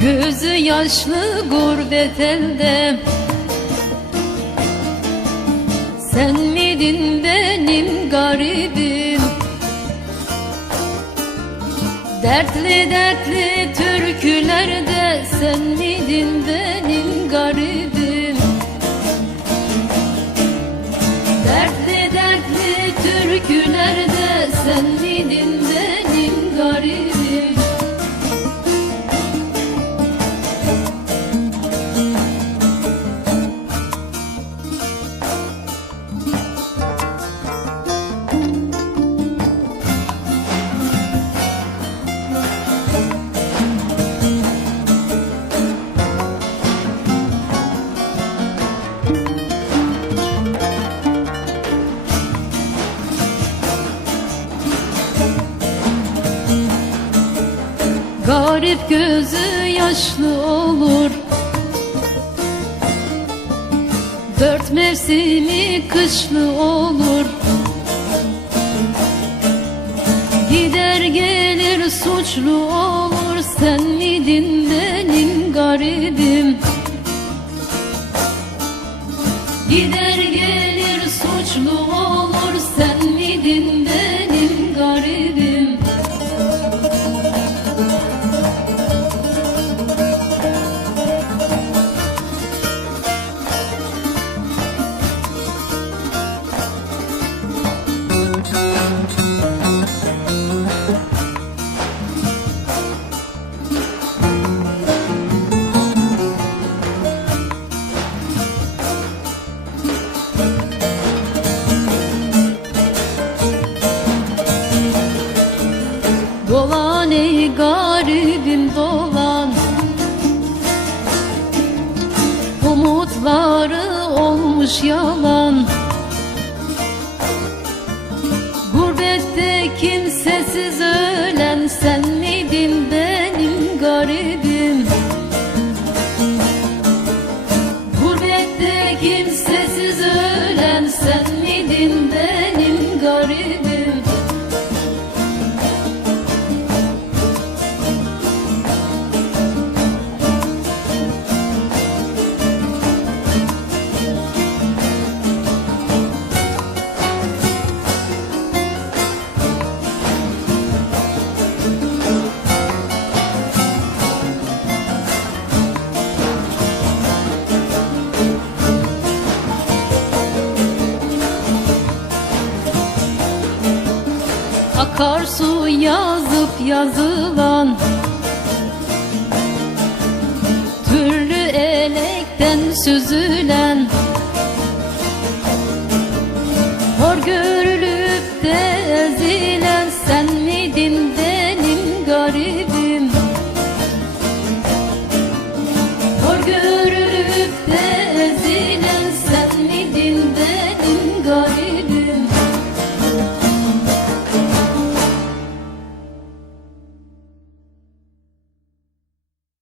Gözü yaşlı gurbet elde. Sen miydin benim garibim? Dertli dertli türkülerde Sen miydin benim garibim? Dertli dertli türkülerde Sen miydin Garip gözü yaşlı olur. Dört mevsimi kışlı olur. Gider gelir suçlu olur. Sen miydin benim garibim? Gider Dolan ey garibim dolan. Umutları olmuş yalan. Gurbette kimsesiz ölen Sen miydin benim garibim? Gurbette kimsesiz ölen Akarsu yazıp yazılan Türlü elekten süzülen